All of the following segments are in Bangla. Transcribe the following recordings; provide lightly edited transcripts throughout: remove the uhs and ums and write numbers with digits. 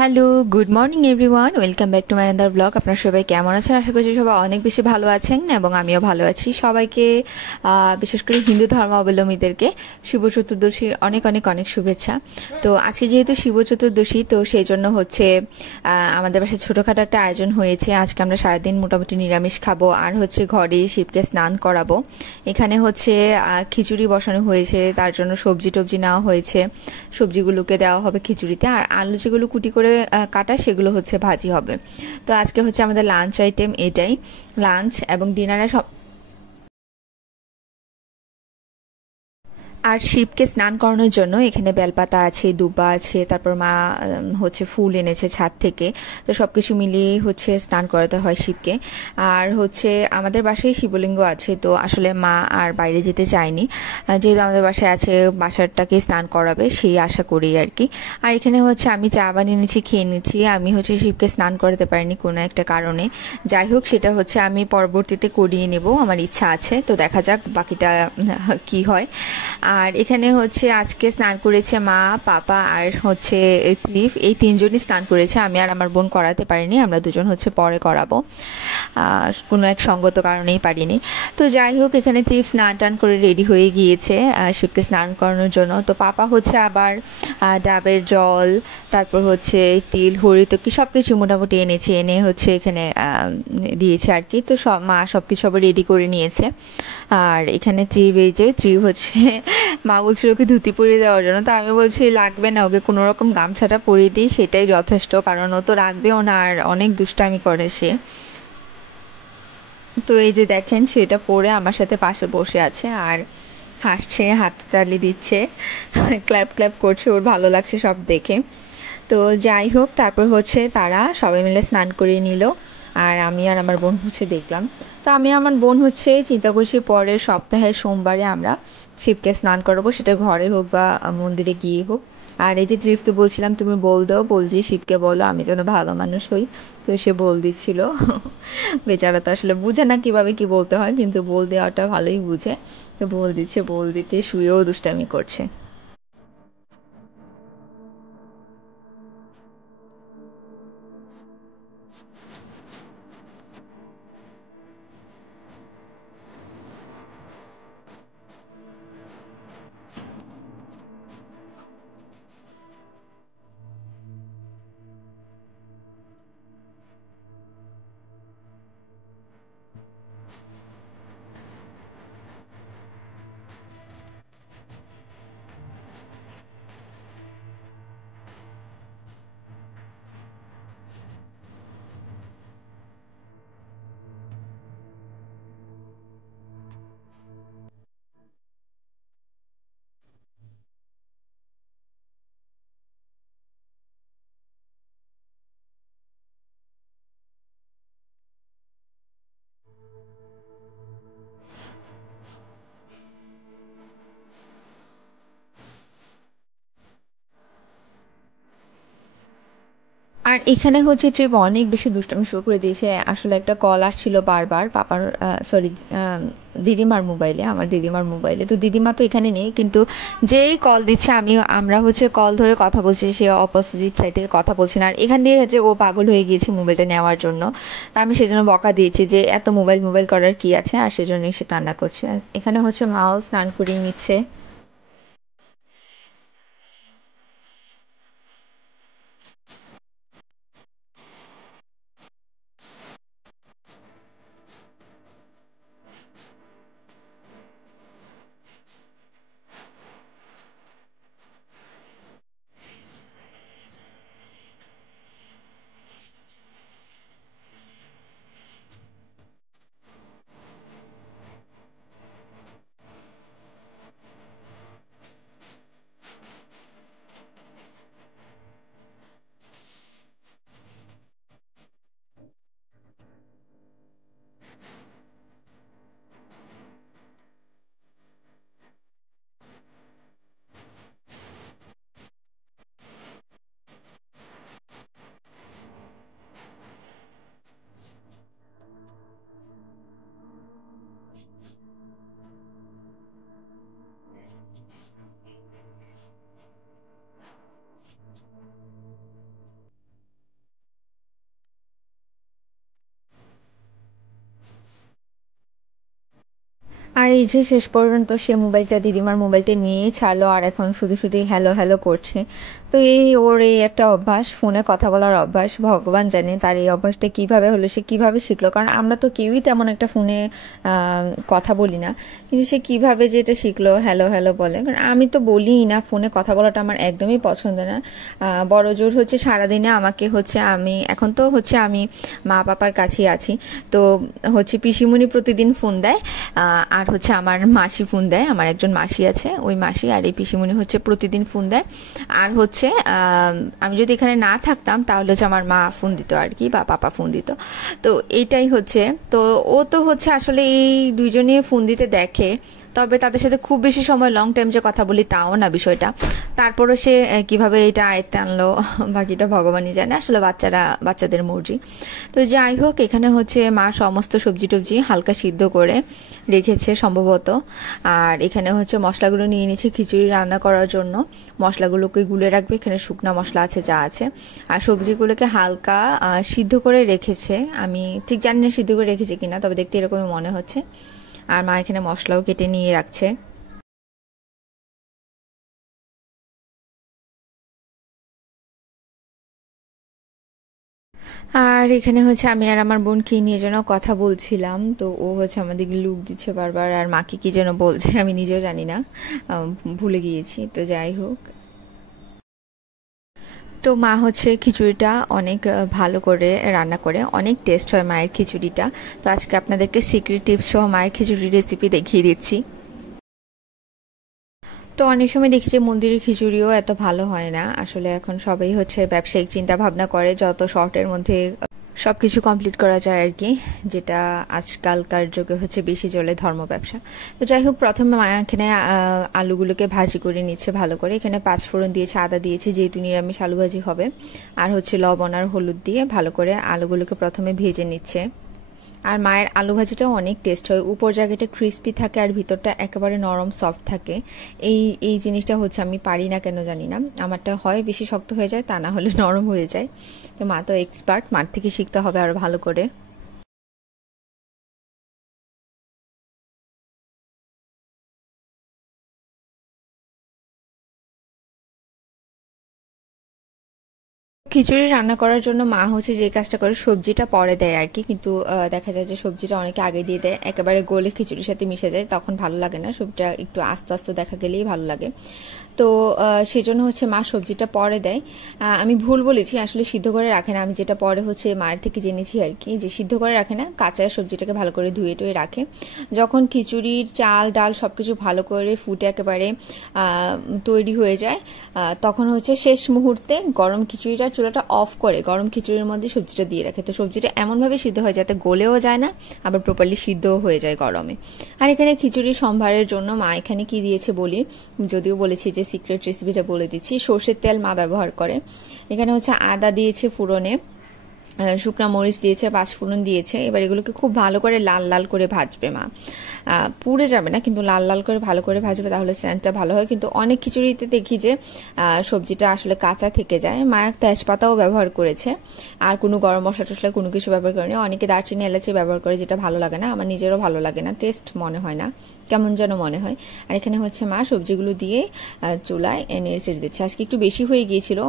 Hello, good morning everyone, welcome back to my another blog. আপনারা সবাই কেমন আছেন? আশা করছি সবাই অনেক বেশি ভালো আছেন এবং আমিও ভালো আছি। সবাইকে বিশেষ করে হিন্দু ধর্মাবলম্বীদেরকে শুভ চতুর্দশী অনেক অনেক অনেক শুভেচ্ছা। তো আজকে যেহেতু শিব চতুর্দশী, তো সেই জন্য হচ্ছে আমাদের বাসায় ছোটোখাটো একটা আয়োজন হয়েছে। আজকে আমরা সারাদিন মোটামুটি নিরামিষ খাবো আর হচ্ছে ঘরে শিবকে স্নান করাবো। এখানে হচ্ছে খিচুড়ি বসানো হয়েছে, তার জন্য সবজি টবজি নেওয়া হয়েছে। সবজিগুলোকে দেওয়া হবে খিচুড়িতে, আর আলু যেগুলো কুটি করে কাটা সেগুলো হচ্ছে ভাজি হবে। তো আজকে হচ্ছে আমাদের লাঞ্চ আইটেম এটাই। লাঞ্চ এবং ডিনারে সব। আর শিবকে স্নান করানোর জন্য এখানে বেলপাতা আছে, দুব্বা আছে, তারপর মা হচ্ছে ফুল এনেছে ছাদ থেকে। তো সবকিছু মিলিয়ে হচ্ছে স্নান করাতে হয় শিবকে। আর হচ্ছে আমাদের বাসায় শিবলিঙ্গ আছে, তো আসলে মা আর বাইরে যেতে চায়নি। যেহেতু আমাদের বাসায় আছে, বাসাটাকে স্নান করাবে সেই আশা করি আর কি। আর এখানে হচ্ছে আমি চা বানিয়ে নিচ্ছি, খেয়ে নিচ্ছি। আমি হচ্ছে শিবকে স্নান করাতে পারিনি কোনো একটা কারণে। যাই হোক, সেটা হচ্ছে আমি পরবর্তীতে করিয়ে নেব, আমার ইচ্ছা আছে। তো দেখা যাক বাকিটা কি হয়। আর এখানে হচ্ছে আজকে স্নান করেছে মা, পাপা আর হচ্ছে ক্লিফ, এই তিনজনই স্নান করেছে। আমি আর আমার বোন করাতে পারিনি, আমরা দুজন হচ্ছে পরে করাবো। কোনো এক সঙ্গত কারণেই পারিনি। তো যাই হোক, এখানে ক্লিফ স্নান টান করে রেডি হয়ে গিয়েছে শিবকে স্নান করানোর জন্য। তো পাপা হচ্ছে আবার ডাবের জল, তারপর হচ্ছে তিল, হরিতকি সব কিছু মোটামুটি এনেছে, এনে হচ্ছে এখানে দিয়েছে আর কি। তো সব মা সব কিছু আবার রেডি করে নিয়েছে। আর এখানে ত্রিভ, এই যে ত্রিভ হচ্ছে মা বলছিল ওকে ধুতি পরিয়ে দেওয়ার জন্য, তো আমি বলছি লাগবে না, ওকে কোনো রকম গামছাটা পরিয়ে দিই সেটাই যথেষ্ট, কারণ ও তো রাখবেও না আর অনেক দুষ্টামি করে সে। তো এই যে দেখেন, সেটা পরে আমার সাথে পাশে বসে আছে আর হাসছে, হাততালি দিচ্ছে, ক্ল্যাপ ক্ল্যাপ করছে, ওর ভালো লাগছে সব দেখে। তো যাই হোক, তারপর হচ্ছে তারা সবাই মিলে স্নান করিয়ে নিল। আর আমি আর আমার বোন হচ্ছে দেখলাম। তো আমি আমার বোন হচ্ছে চিন্তা করছি পরের সপ্তাহে সোমবারে আমরা শিবকে স্নান করাবো, সেটা ঘরে হোক বা মন্দিরে গিয়ে হোক। আর এই যে তৃপ্তি বলছিলাম, তুমি বল দাও, বলছি শিবকে বলো আমি যেন ভালো মানুষ হই। তো সে বল দিচ্ছিল। বেচারা তো আসলে বুঝে না কিভাবে কি বলতে হয়, কিন্তু বল দেওয়াটা ভালোই বুঝে। তো বল দিচ্ছে, বল দিতে শুয়েও দুষ্টামি করছে। আর এখানে হচ্ছে ট্রিপ অনেক বেশি দুষ্টামি শুরু করে দিয়েছে। আসলে একটা কল আসছিল বারবার পাপার, সরি, দিদিমার মোবাইলে, আমার দিদিমার মোবাইলে। তো দিদিমা তো এখানে নেই, কিন্তু যেই কল দিচ্ছে আমরা হচ্ছে কল ধরে কথা বলছি, সে অপোজিট সাইড থেকে কথা বলছে না। আর এখান দিয়ে হচ্ছে ও পাগল হয়ে গিয়েছে মোবাইলটা নেওয়ার জন্য। তো আমি সেজন্য বকা দিয়েছি যে এত মোবাইল মোবাইল করার কি আছে, আর সেজন্যই সে কান্না করছে। আর এখানে হচ্ছে মাও স্নান করিয়ে নিচ্ছে। এই যে শেষ পর্যন্ত সে মোবাইলটা দিদিমার মোবাইলটা নিয়েই ছাড়লো আর এখন শুধু শুধু হ্যালো হ্যালো করছে। তো এই ওর এই একটা অভ্যাস, ফোনে কথা বলার অভ্যাস, ভগবান জানে তার এই অভ্যাসটা কিভাবে হলো, সে কিভাবে শিখলো, কারণ আমরা তো কেউই তেমন একটা ফোনে কথা বলি না। কিন্তু সে কিভাবে যে এটা শিখলো হ্যালো হ্যালো বলে, কারণ আমি তো বলিই না, ফোনে কথা বলাটা আমার একদমই পছন্দ না। বড় জোর হচ্ছে সারাদিনে আমাকে হচ্ছে, আমি এখন তো হচ্ছে আমি মা পাপার কাছেই আছি, তো হচ্ছে পিসিমণি প্রতিদিন ফোন দেয়, আর হচ্ছে আমার মাসি ফোন দেয়, আমার একজন মাসি আছে, ওই মাসি আর এই পিসিমণি হচ্ছে প্রতিদিন ফোন দেয়। আর হচ্ছে আমি যদি এখানে না থাকতাম তাহলে হচ্ছে আমার মা ফোন দিত আর কি, বা পাপা ফোন দিত। তো এইটাই হচ্ছে, তো ও তো হচ্ছে আসলে এই দুইজনে ফোন দিতে দেখে, তবে তাদের সাথে খুব বেশি সময় লং টাইম যে কথা বলি তাও না বিষয়টা। তারপরও সে কিভাবে এটা আয়ত্তে আনলো বাকিটা ভগবানই জানে, আসলে বাচ্চাদের মর্জি। তো যাই হোক, এখানে হচ্ছে মা সমস্ত সবজি টবজি হালকা সিদ্ধ করে রেখেছে সম্ভবত। আর এখানে হচ্ছে মশলাগুলো নিয়ে নিয়েছি খিচুড়ি রান্না করার জন্য। মশলাগুলোকে গুলে রাখবে, এখানে শুকনা মশলা আছে যা আছে। আর সবজিগুলোকে হালকা সিদ্ধ করে রেখেছে, আমি ঠিক জানি না সিদ্ধ করে রেখেছে কিনা, তবে দেখতে এরকমই মনে হচ্ছে। আর মা এখানে মশলাও কেটে নিয়ে রাখছে। আর এখানে হচ্ছে আমি আর আমার বোন কি নিয়ে যেন কথা বলছিলাম, তো ও হচ্ছে আমাদেরকে লুক দিচ্ছে বারবার, আর মাকে কি যেন বলছে আমি নিজেও জানি না, ভুলে গিয়েছি। তো যাই হোক, তো মা হচ্ছে খিচুড়িটা অনেক ভালো করে রান্না করে, অনেক টেস্ট হয় মায়ের খিচুড়িটা। তো আজকে আপনাদেরকে সিক্রেট টিপস সহ মায়ের খিচুড়ি রেসিপি দেখিয়ে দিচ্ছি। তো অনেক সময় দেখি যে মন্দিরের খিচুড়িও এত ভালো হয় না, আসলে এখন সবাই হচ্ছে ব্যবসায়িক চিন্তা ভাবনা করে যত শর্টের মধ্যে সবকিছু কমপ্লিট করা যায় আর কি, যেটা আজকালকার যুগে হচ্ছে বেশি চলে, ধর্ম ব্যবসা। তো যাই হোক, প্রথমে মায়া এখানে আলুগুলোকে ভাজি করে নিচ্ছে ভালো করে, এখানে পাঁচফোড়ন দিয়েছে, আদা দিয়েছে, যেহেতু নিরামিষ আলু ভাজি হবে। আর হচ্ছে লবণ আর হলুদ দিয়ে ভালো করে আলুগুলোকে প্রথমে ভেজে নিচ্ছে। আর মায়ের আলু ভাজিটাও অনেক টেস্ট হয়, উপর জায়গাটা ক্রিস্পি থাকে আর ভিতরটা একেবারে নরম সফট থাকে। এই এই জিনিসটা হচ্ছে আমি পারি না কেন জানি না, আমারটা হয় বেশি শক্ত হয়ে যায়, তা না হলে নরম হয়ে যায়। তো মা তো এক্সপার্ট, মার থেকে শিখতে হবে আরো ভালো করে। খিচুড়ি রান্না করার জন্য মা হচ্ছে যে কাজটা করে, সবজিটা পরে দেয় আর কি, কিন্তু দেখা যায় যে সবজিটা অনেকে আগে দিয়ে দেয়, একেবারে গলে খিচুড়ির সাথে মিশে যায়, তখন ভালো লাগে না, সবজিটা একটু আস্তে আস্তে দেখা গেলেই ভালো লাগে। তো সেজন্য হচ্ছে মা সবজিটা পরে দেয়। আমি ভুল বলেছি, আসলে সিদ্ধ করে রাখে না, আমি যেটা পরে হচ্ছে মায়ের থেকে জেনেছি আর কি, যে সিদ্ধ করে রাখে না, কাঁচা সবজিটাকে ভালো করে ধুয়ে টুয়ে রাখে। যখন খিচুড়ির চাল ডাল সবকিছু ভালো করে ফুটে একেবারে তৈরি হয়ে যায়, তখন হচ্ছে শেষ মুহূর্তে গরম খিচুড়িটা চুলাটা অফ করে গরম খিচুড়ির মধ্যে সবজিটা দিয়ে রাখে, তো সবজিটা এমনভাবে সিদ্ধ হয় যাতে গলেও যায় না, আবার প্রপারলি সিদ্ধও হয়ে যায় গরমে। আর এখানে খিচুড়ির সম্ভারের জন্য মা এখানে কি দিয়েছে বলি, যদিও বলেছি যে সিক্রেট রেসিপিটা বলে দিচ্ছি, সর্ষের তেল মা ব্যবহার করে। এখানে হচ্ছে আদা দিয়েছে ফোড়নে, শুকনা মরিচ দিয়েছে, পাঁচফোড়ন দিয়েছে, এবার এগুলোকে খুব ভালো করে লাল লাল করে ভাজবে মা, পুড়ে যাবে না কিন্তু লাল লাল করে ভালো করে ভাজবে, তাহলে সেন্টটা ভালো হয়। কিন্তু অনেক খিচুড়িতে দেখি যে সবজিটা আসলে কাঁচা থেকে যায়। মা তেজপাতাও ব্যবহার করেছে, আর কোনো গরম মশলা টসলা কোনো কিছু ব্যবহার করেনি। অনেকে দারচিনি এলাচি ব্যবহার করে, যেটা ভালো লাগে না, আমার নিজেরও ভালো লাগে না, টেস্ট মনে হয় না, কেমন যেন মনে হয়। আর এখানে হচ্ছে মা সবজিগুলো দিয়ে চুলায় নেড়ে চেড়ে দিচ্ছে। আজকে একটু বেশি হয়ে গিয়েছিল,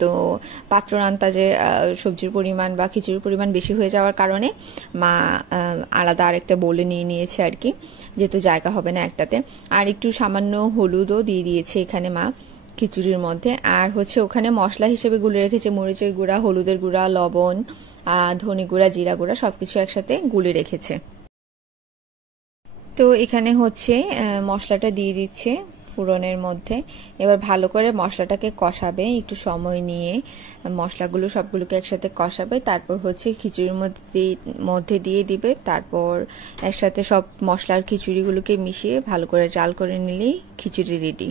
তো পাত্র আন্দাজে সবজির পরিমাণ বা খিচুড়ির পরিমাণ বেশি হয়ে যাওয়ার কারণে মা আলাদা আরেকটা বোলে নিয়ে নিয়েছে আর কি, যেহেতু জায়গা হবে না একটাতে। আর একটু সামান্য হলুদও দিয়ে দিয়েছে এখানে মা খিচুড়ির মধ্যে। আর হচ্ছে ওখানে মশলা হিসেবে গুলে রেখেছে মরিচের গুঁড়া, হলুদের গুঁড়া, লবণ, ধনে গুঁড়া, জিরা গুঁড়া, সবকিছু একসাথে গুলে রেখেছে। তো এখানে হচ্ছে মশলাটা দিয়ে দিচ্ছে ফোড়নের মধ্যে। এবার ভালো করে মশলাটাকে কষাবে একটু সময় নিয়ে, মশলাগুলো সবগুলোকে একসাথে কষাবে, তারপর হচ্ছে খিচুড়ির মধ্যে দিয়ে দিবে, তারপর একসাথে সব মশলার খিচুড়িগুলোকে মিশিয়ে ভালো করে জাল করে নিলেই খিচুড়ি রেডি।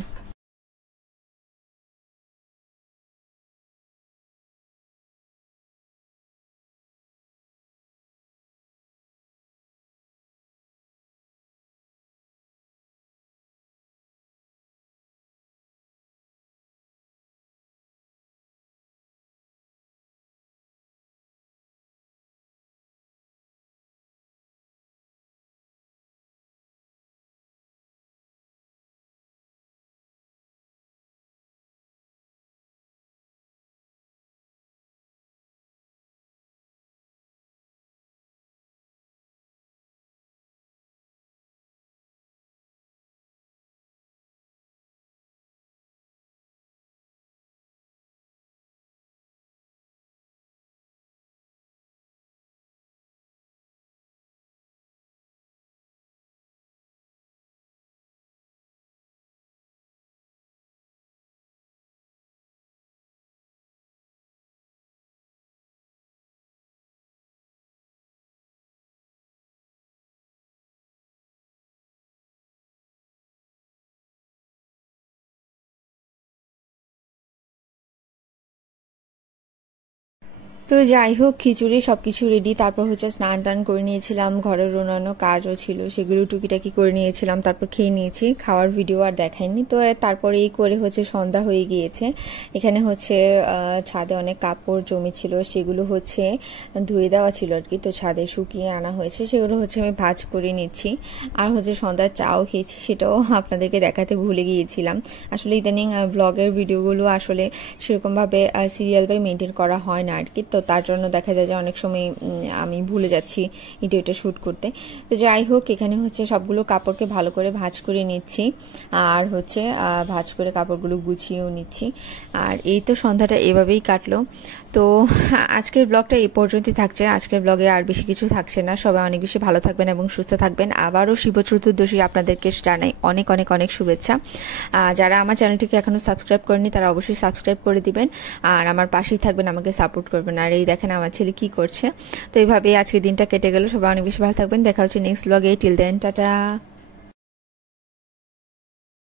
তো যাই হোক, খিচুড়ি সবকিছু রেডি, তারপর হচ্ছে স্নান টান করে নিয়েছিলাম, ঘরের অন্যান্য কাজও ছিল সেগুলো টুকিটাকি করে নিয়েছিলাম, তারপর খেয়ে নিয়েছি। খাওয়ার ভিডিও আর দেখাইনি। তো তারপরে এই করে হচ্ছে সন্ধ্যা হয়ে গিয়েছে। এখানে হচ্ছে ছাদে অনেক কাপড় জমেছিল, সেগুলো হচ্ছে ধুয়ে দেওয়া ছিল আর কি, তো ছাদে শুকিয়ে আনা হয়েছে, সেগুলো হচ্ছে আমি ভাঁজ করে নিচ্ছি। আর হচ্ছে সন্ধ্যার চাও খেয়েছি, সেটাও আপনাদেরকে দেখাতে ভুলে গিয়েছিলাম। আসলে ইদানিং ব্লগের ভিডিওগুলো আসলে সেরকমভাবে সিরিয়াল বাই মেনটেন করা হয় না আর কি, তো তার জন্য দেখা যায় যে অনেক সময় আমি ভুলে যাচ্ছি ভিডিওটা শ্যুট করতে। তো যাই হোক, এখানে হচ্ছে সবগুলো কাপড়কে ভালো করে ভাঁজ করে নিচ্ছি, আর হচ্ছে ভাঁজ করে কাপড়গুলো গুছিয়েও নিচ্ছি। আর এই তো সন্ধ্যাটা এভাবেই কাটলো। তো আজকের ব্লগটা এই পর্যন্তই থাকছে। আজকের ব্লগে আর বেশি কিছু থাকছে না। সবাই অনেক বেশি ভালো থাকবেন এবং সুস্থ থাকবেন। আবারও শিব চতুর্দশী আপনাদেরকে জানাই অনেক অনেক অনেক শুভেচ্ছা। যারা আমার চ্যানেলটিকে এখনো সাবস্ক্রাইব করেনি তারা অবশ্যই সাবস্ক্রাইব করে দিবেন, আর আমার পাশেই থাকবেন, আমাকে সাপোর্ট করবেন। আর এই দেখেন আমার ছেলে কি করছে। তো এইভাবেই আজকে দিনটা কেটে গেল। সবাই অনেক বেশি ভালো থাকবেন। দেখা হচ্ছে নেক্সট ব্লগে। Till then, tata.